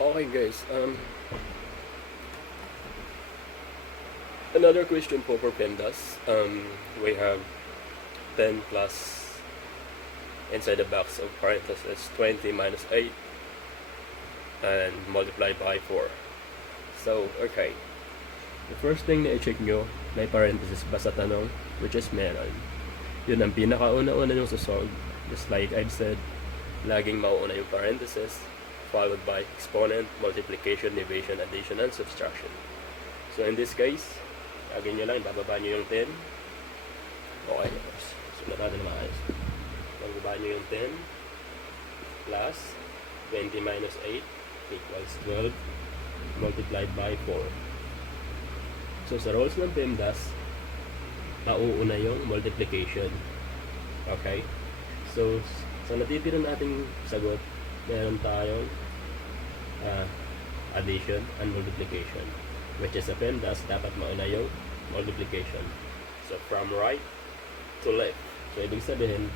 Okay guys, another question po for Pemdas. We have 10 plus inside the box of parentheses 20 minus 8 and multiply by 4. So, okay. The first thing na i-check nyo, may parentheses ba sa tanong, which is meron. Yun ang pinakauna-una yung sasolve. Just like I've said, laging mauuna yung parentheses, followed by exponent, multiplication, division, addition, and subtraction. So in this case, lagyan nyo lang, bababa nyo yung 10. Okay, sunod natin na maayos. Bababa nyo yung 10 plus 20 minus 8 equals 12 multiplied by 4. So sa rules ng Pemdas, mauuna yung multiplication. Okay? So sa natitira nating sagot, meron tayong addition and multiplication, which is sa Pemdas, dapat mauna yung multiplication. So from right to left. So ibig sabihin,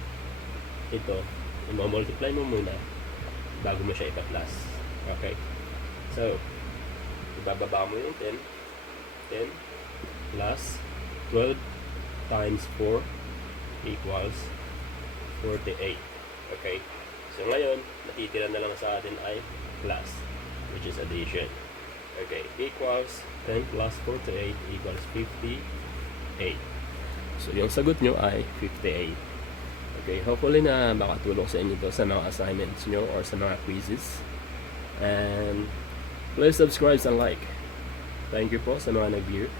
ito, i-multiply mo muna bago mo siya ipa-plus. Okay? So, ibababa mo yung 10 plus 12 times 4 equals 48. Okay? So ngayon, natitira na lang sa atin ay plus, which is addition. Okay, equals 10 plus 48 equals 58. So yung sagot nyo ay 58. Okay, hopefully na makatulong sa inyo to sa mga assignments nyo or sa mga quizzes. And please subscribe and like. Thank you po sa mga nag-view.